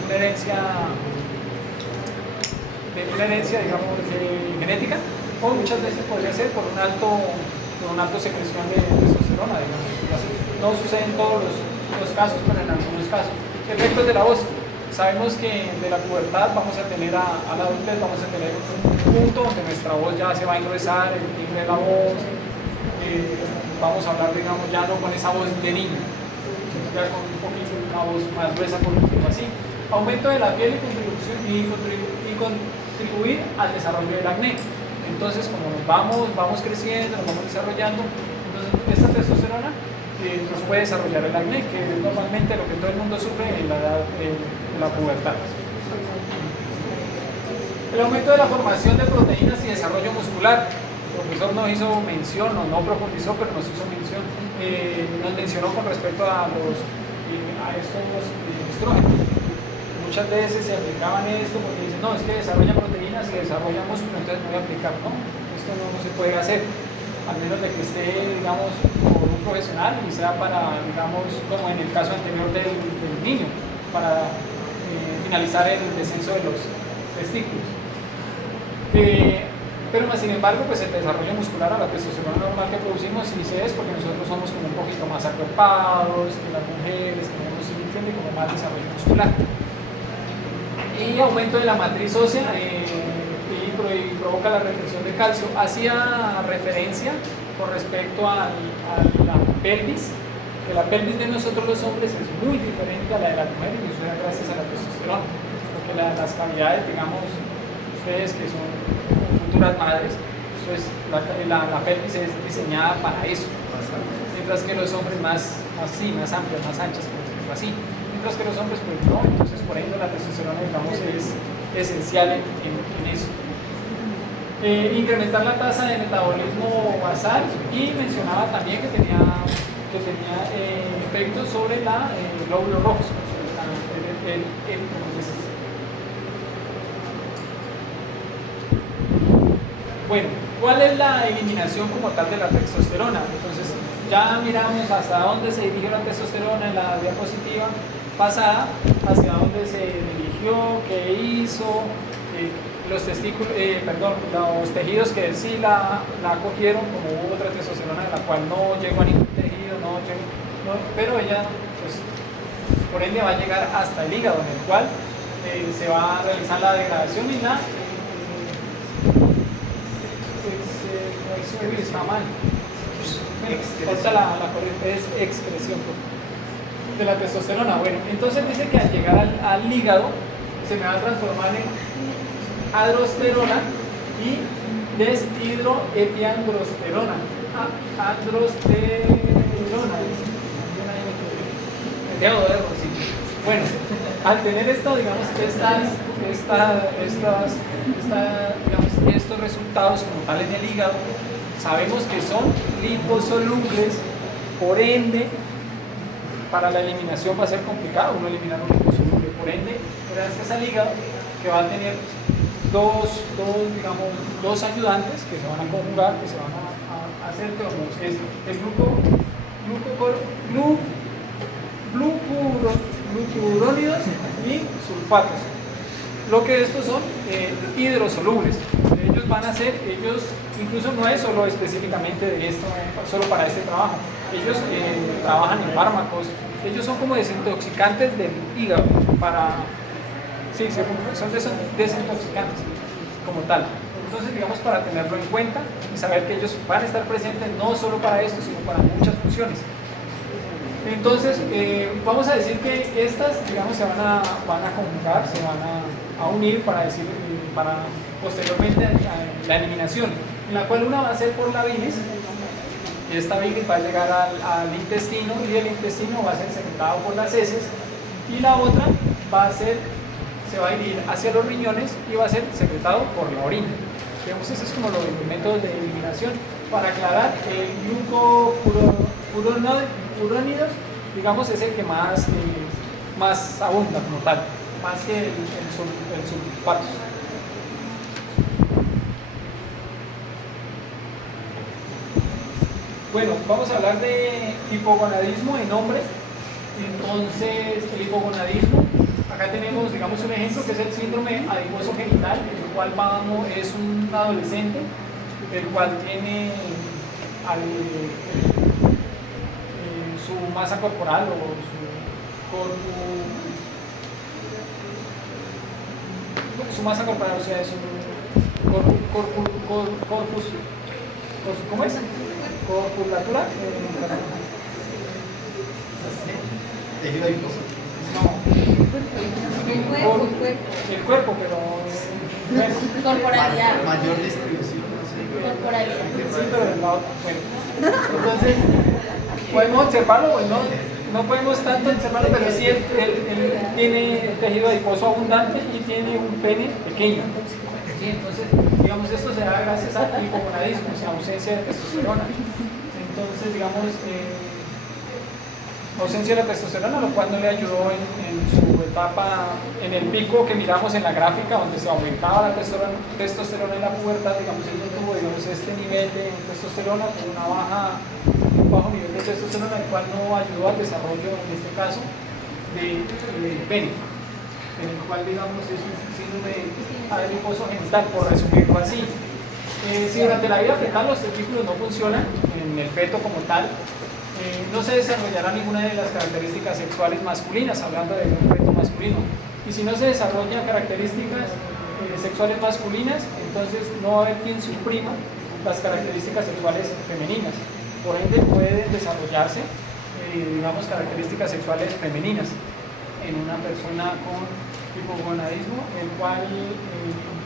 una herencia digamos genética, o muchas veces podría ser por un alto secreción de testosterona, digamos. No sucede en todos los casos, pero en algunos casos. Efectos de la voz. Sabemos que de la pubertad vamos a tener a la adultez, vamos a tener un punto donde nuestra voz ya se va a engrosar, el timbre de la voz, vamos a hablar, digamos, ya no con esa voz de niño, sino ya con un poquito una voz más gruesa, por decirlo así. Aumento de la piel y contribuir al desarrollo del acné. Entonces, como vamos creciendo, nos vamos desarrollando, entonces esta testosterona nos puede desarrollar el acné, que es normalmente lo que todo el mundo sufre en la edad de la pubertad. El aumento de la formación de proteínas y desarrollo muscular. El profesor nos hizo mención, o no profundizó, pero nos hizo mención, nos mencionó con respecto a estos estrógenos. Muchas veces se aplicaban esto porque dicen, no, es que desarrolla proteínas y desarrolla músculo, entonces no voy a aplicar. No, esto no se puede hacer, al menos de que esté, digamos, por un profesional y sea para, digamos, como en el caso anterior del niño, para finalizar el descenso de los testículos. Pero más sin embargo, pues el desarrollo muscular a la testosterona normal que producimos sí se es porque nosotros somos como un poquito más acuerpados que las mujeres, tenemos como más desarrollo muscular. Y aumento de la matriz ósea y provoca la retención de calcio. Hacía referencia con respecto a la pelvis, que la pelvis de nosotros los hombres es muy diferente a la de las mujeres, y eso es gracias a la testosterona, porque las cavidades, digamos, ustedes que son futuras madres, pues la pelvis es diseñada para eso, mientras que los hombres más amplias, más anchas, por decirlo así. Mientras que los hombres pues no, entonces por ello la testosterona digamos es esencial en eso. Incrementar la tasa de metabolismo basal, y mencionaba también que tenía efectos sobre la glóbulos rojos, bueno, ¿cuál es la eliminación como tal de la testosterona? Entonces ya miramos hasta dónde se dirigió la testosterona en la diapositiva pasada, hacia dónde se dirigió, qué hizo, los tejidos que sí la cogieron, como hubo otra testosterona de la cual no llegó a ningún tejido, pero ella pues, por ende va a llegar hasta el hígado, en el cual se va a realizar la degradación y la es excreción de la testosterona. Bueno, entonces dice que al llegar al hígado se me va a transformar en androsterona y deshidroepiandrosterona. Androsterona. Bueno, al tener esto, digamos, estos resultados como tal en el hígado, sabemos que son liposolubles, por ende, para la eliminación va a ser complicado uno eliminar un liposoluble, por ende, gracias al hígado, que va a tener dos ayudantes que se van a conjugar, que se van a hacer teóricos, es el glucurónidos y sulfatos. Lo que estos son hidrosolubles. Ellos van a ser, incluso no es solo específicamente de esto, solo para este trabajo. Ellos trabajan en fármacos, ellos son como desintoxicantes del hígado, son desintoxicantes como tal. Entonces, digamos, para tenerlo en cuenta y saber que ellos van a estar presentes no solo para esto, sino para muchas funciones. Entonces, vamos a decir que estas, digamos, van a conjugar, se van a unir para decir, para posteriormente la eliminación, en la cual una va a ser por la bilis, y esta bilis va a llegar al intestino, y el intestino va a ser secretado por las heces, y la otra se va a ir hacia los riñones y va a ser secretado por la orina. Digamos, ese es como los métodos de eliminación. Para aclarar, el glucopurónidos, digamos, es el que más abunda como tal, más que el sulfatos. Bueno, vamos a hablar de hipogonadismo en hombres. Entonces, el hipogonadismo, acá tenemos, digamos, un ejemplo que es el síndrome adiposo genital, el cual es un adolescente, el cual tiene su masa corporal o su masa corporal, o sea, su corpus, ¿cómo es? Corpulatura. Tejido adiposo. No. El cuerpo, pero Corporalidad. Mayor distribución. Corporalidad. sí, pero el lado, bueno. Entonces, podemos observarlo, pues no podemos tanto observarlo, pero sí él tiene tejido adiposo abundante y tiene un pene pequeño. Sí, entonces, digamos, esto se da gracias al hipogonadismo, o sea, ausencia de testosterona. Entonces, digamos, ausencia de la testosterona, lo cual no le ayudó en su etapa, en el pico que miramos en la gráfica, donde se aumentaba la testosterona en la pubertad. Digamos, él no tuvo, digamos, este nivel de testosterona, con un bajo nivel de testosterona, el cual no ayudó al desarrollo, en este caso, del pene, en el cual, digamos, es un síndrome adiposo genital, por resumirlo así. Si durante la vida fetal los testículos no funcionan en el feto como tal, no se desarrollará ninguna de las características sexuales masculinas, hablando de un feto masculino. Y si no se desarrollan características sexuales masculinas, entonces no va a haber quien suprima las características sexuales femeninas. Por ende, pueden desarrollarse, digamos, características sexuales femeninas en una persona con hipogonadismo, el cual,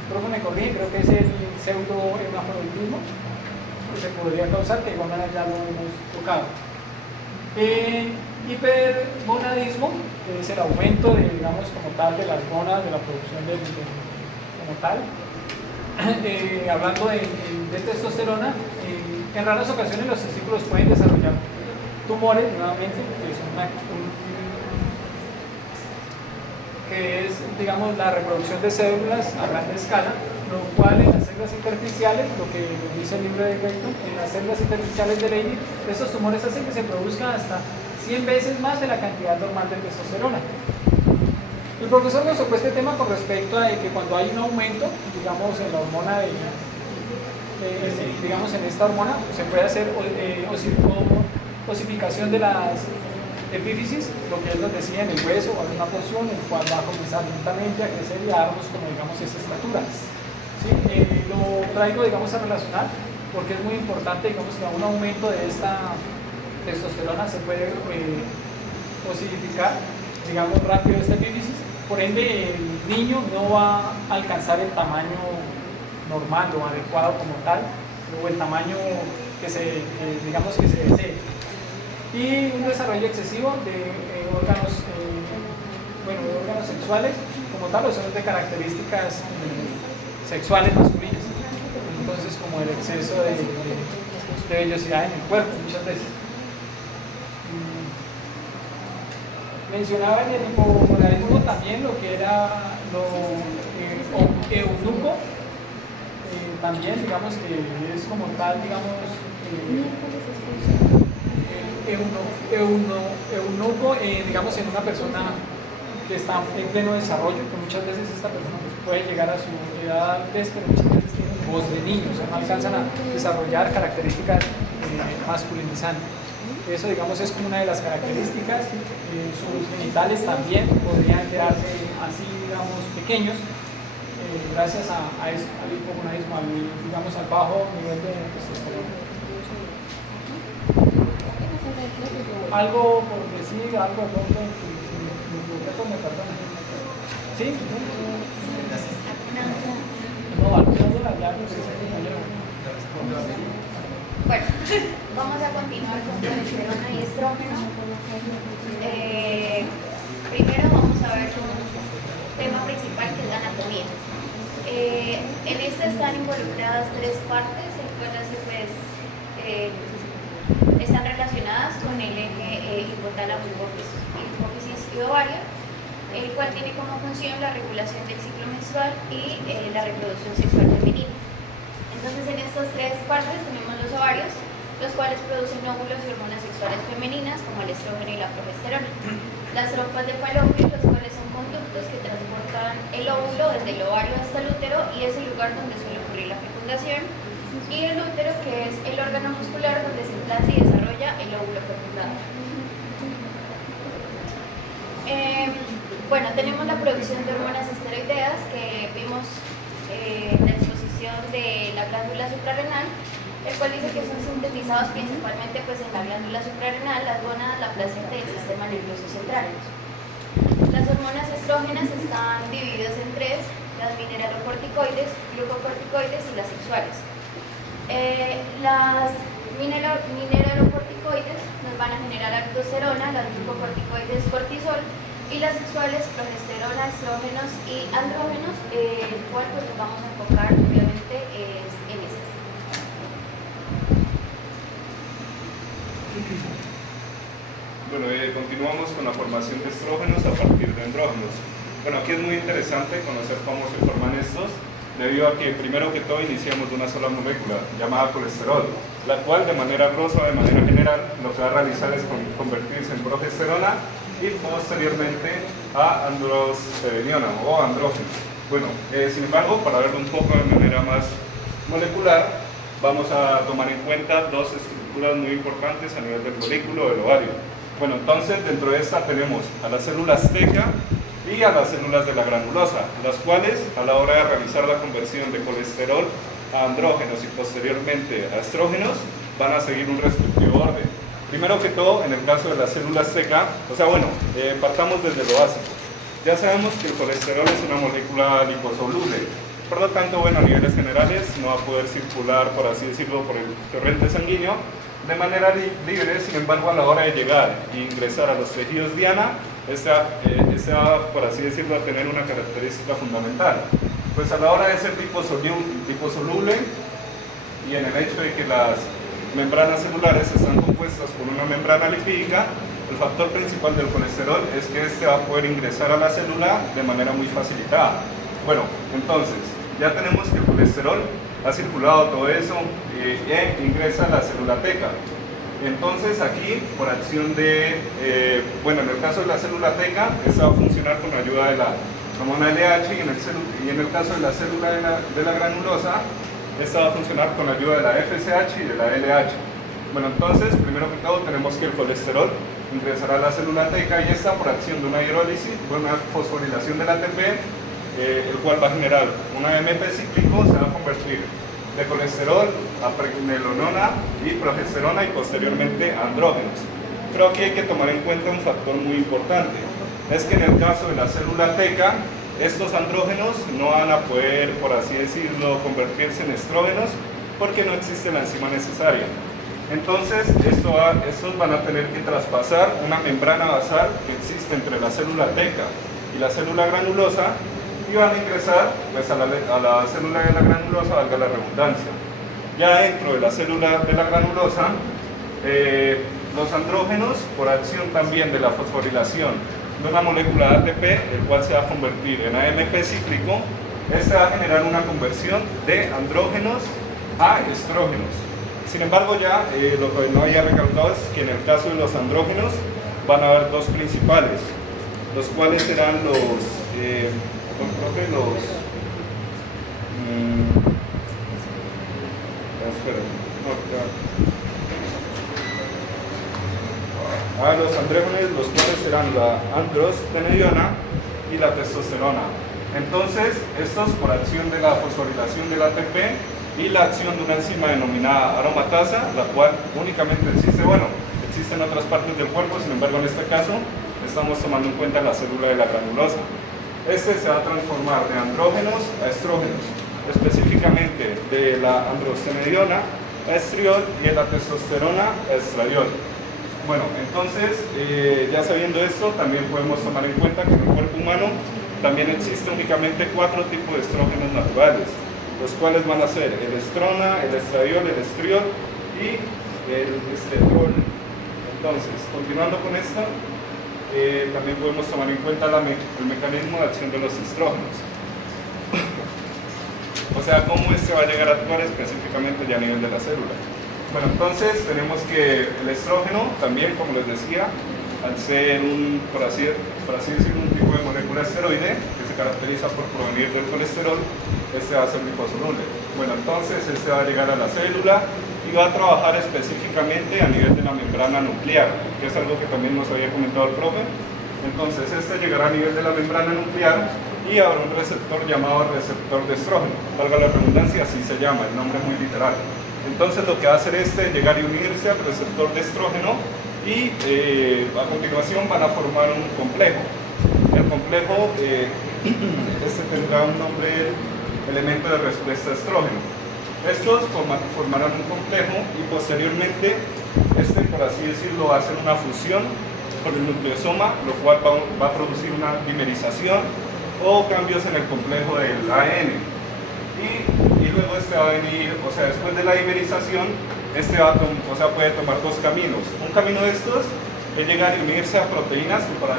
profe me corrige, creo que es el pseudohermafroditismo que se podría causar, que de igual manera ya lo hemos tocado. Hipergonadismo es el aumento de, digamos, como tal, de las gonas, de la producción como tal. Hablando de testosterona, en raras ocasiones los testículos pueden desarrollar tumores, nuevamente, que es, digamos, la reproducción de células a gran escala, lo cual en las células intersticiales, lo que dice el libro de Gregson, en las células intersticiales de Leydig, estos tumores hacen que se produzca hasta 100 veces más de la cantidad normal de testosterona. El profesor nos tocó este tema con respecto a que cuando hay un aumento, digamos, en la hormona digamos, en esta hormona, se puede hacer osificación de las epífisis, lo que él nos decía, en el hueso o en una porción, el cual va a comenzar lentamente a crecer y a darnos, como digamos, esa estatura. ¿Sí? Lo traigo, digamos, a relacionar porque es muy importante, digamos, que a un aumento de esta testosterona se puede osificar, digamos, rápido esta epífisis. Por ende, el niño no va a alcanzar el tamaño normal o adecuado como tal, o el tamaño digamos, que se desee. Y un desarrollo excesivo de órganos sexuales como tal, o son de características sexuales masculinas. Entonces, como el exceso de vellosidad en el cuerpo muchas veces. Mencionaba en el hipogonadismo también lo que era eunuco, también, digamos, que es como tal, digamos, eunuco, digamos, en una persona que está en pleno desarrollo, que muchas veces esta persona pues, puede llegar a su edad adultez, pero muchas veces tiene voz de niño, o sea, no alcanzan a desarrollar características masculinizantes. Eso, digamos, es como una de las características. Sus genitales también podrían quedarse así, digamos, pequeños, gracias a eso, al hipogonadismo, digamos al bajo nivel de testosterona. Algo por decir, algo de pronto, si me equivoqué, me perdonan. ¿Sí? No, al final de la llave, no sé si me Bueno, vamos a continuar con progesterona y estrógeno. Primero vamos a ver un tema principal que es la anatomía. En esta están involucradas tres partes, el cual pues, están relacionadas con el eje hipotálamo, hipófisis y ovario, el cual tiene como función la regulación del ciclo menstrual y la reproducción sexual femenina. Entonces, en estas tres partes tenemos los ovarios, los cuales producen óvulos y hormonas sexuales femeninas como el estrógeno y la progesterona. Las trompas de Falopio, los cuales son conductos que transportan el óvulo desde el ovario hasta el útero y es el lugar donde suele ocurrir la fecundación. Y el útero, que es el órgano muscular donde se implanta y desarrolla el óvulo fecundado. Bueno, tenemos la producción de hormonas esteroideas que vimos en la exposición de la glándula suprarrenal, el cual dice que son sintetizados principalmente pues, en la glándula suprarrenal, las gónadas, la placenta y el sistema nervioso central. Las hormonas estrógenas están divididas en tres: las mineralocorticoides, glucocorticoides y las sexuales. Las mineralocorticoides nos van a generar aldosterona, las glucocorticoides cortisol y las sexuales progesterona, estrógenos y andrógenos, el cual pues nos vamos a enfocar obviamente en estas. Bueno, continuamos con la formación de estrógenos a partir de andrógenos. Bueno, aquí es muy interesante conocer cómo se forman estos, debido a que primero que todo iniciamos de una sola molécula llamada colesterol, la cual de manera grosa o de manera general lo que va a realizar es convertirse en progesterona y posteriormente a androstenediona o andrógeno. Bueno, sin embargo, para verlo un poco de manera más molecular, vamos a tomar en cuenta dos estructuras muy importantes a nivel del folículo del ovario. Bueno, entonces dentro de esta tenemos a las células teca y a las células de la granulosa, las cuales a la hora de realizar la conversión de colesterol a andrógenos y posteriormente a estrógenos van a seguir un respectivo orden. Primero que todo, en el caso de las células teca, partamos desde lo básico. Ya sabemos que el colesterol es una molécula liposoluble, por lo tanto, a niveles generales no va a poder circular, por así decirlo, por el torrente sanguíneo de manera libre. Sin embargo, a la hora de llegar e ingresar a los tejidos diana, esta va, por así decirlo, a tener una característica fundamental. Pues a la hora de ser liposoluble y en el hecho de que las membranas celulares están compuestas por una membrana lipídica, el factor principal del colesterol es que este va a poder ingresar a la célula de manera muy facilitada. Bueno, entonces, ya tenemos que el colesterol ha circulado todo eso e ingresa a la célula teca. Entonces aquí, por acción de, en el caso de la célula teca, esta va a funcionar con la ayuda de la hormona LH y en el caso de la célula de la granulosa, esta va a funcionar con la ayuda de la FSH y de la LH. Bueno, entonces, primero que todo, tenemos que el colesterol ingresará a la célula teca y esta por acción de una hidrólisis, una fosforilación de la ATP, el cual va a generar un AMP cíclico, se va a convertir de colesterol a pregnenolona y progesterona y posteriormente a andrógenos. Creo que hay que tomar en cuenta un factor muy importante, es que en el caso de la célula teca, estos andrógenos no van a poder, por así decirlo, convertirse en estrógenos porque no existe la enzima necesaria. Entonces, estos van a tener que traspasar una membrana basal que existe entre la célula teca y la célula granulosa y van a ingresar pues, a la célula de la granulosa, valga la redundancia. Ya dentro de la célula de la granulosa, los andrógenos, por acción también de la fosforilación de una molécula de ATP, el cual se va a convertir en AMP cíclico, este va a generar una conversión de andrógenos a estrógenos. Sin embargo, ya lo que no había recalcado es que en el caso de los andrógenos van a haber dos principales, los cuales serán los andrógenos, los cuales serán la androstenediona y la testosterona. Entonces, estos por acción de la fosforilación del ATP y la acción de una enzima denominada aromatasa, la cual únicamente existe, existe en otras partes del cuerpo, sin embargo en este caso estamos tomando en cuenta la célula de la granulosa. Este se va a transformar de andrógenos a estrógenos, específicamente de la androstenediona a estriol y de la testosterona a estradiol. Bueno, entonces, ya sabiendo esto, también podemos tomar en cuenta que en el cuerpo humano también existen únicamente 4 tipos de estrógenos naturales, los cuales van a ser el estrona, el estradiol, el estriol y el estetrol. Entonces, continuando con esto, también podemos tomar en cuenta el mecanismo de acción de los estrógenos. O sea, cómo este va a llegar a actuar específicamente ya a nivel de la célula. Bueno, entonces tenemos que el estrógeno también, como les decía, al ser por así decirlo, un tipo de molécula esteroide que se caracteriza por provenir del colesterol, este va a ser liposoluble. Bueno, entonces este va a llegar a la célula y va a trabajar específicamente a nivel de la membrana nuclear, que es algo que también nos había comentado el profe. Entonces este llegará a nivel de la membrana nuclear y habrá un receptor llamado receptor de estrógeno. Valga la redundancia, así se llama, el nombre es muy literal. Entonces lo que va a hacer este es llegar y unirse al receptor de estrógeno y a continuación van a formar un complejo. El complejo este tendrá un nombre, elemento de respuesta a estrógeno. Estos formarán un complejo y posteriormente por así decirlo, va a hacer una fusión con el nucleosoma, lo cual va a producir una dimerización o cambios en el complejo del ADN. Y luego este va a venir, o sea, después de la dimerización, puede tomar 2 caminos. Un camino de estos es llegar y unirse a proteínas que, para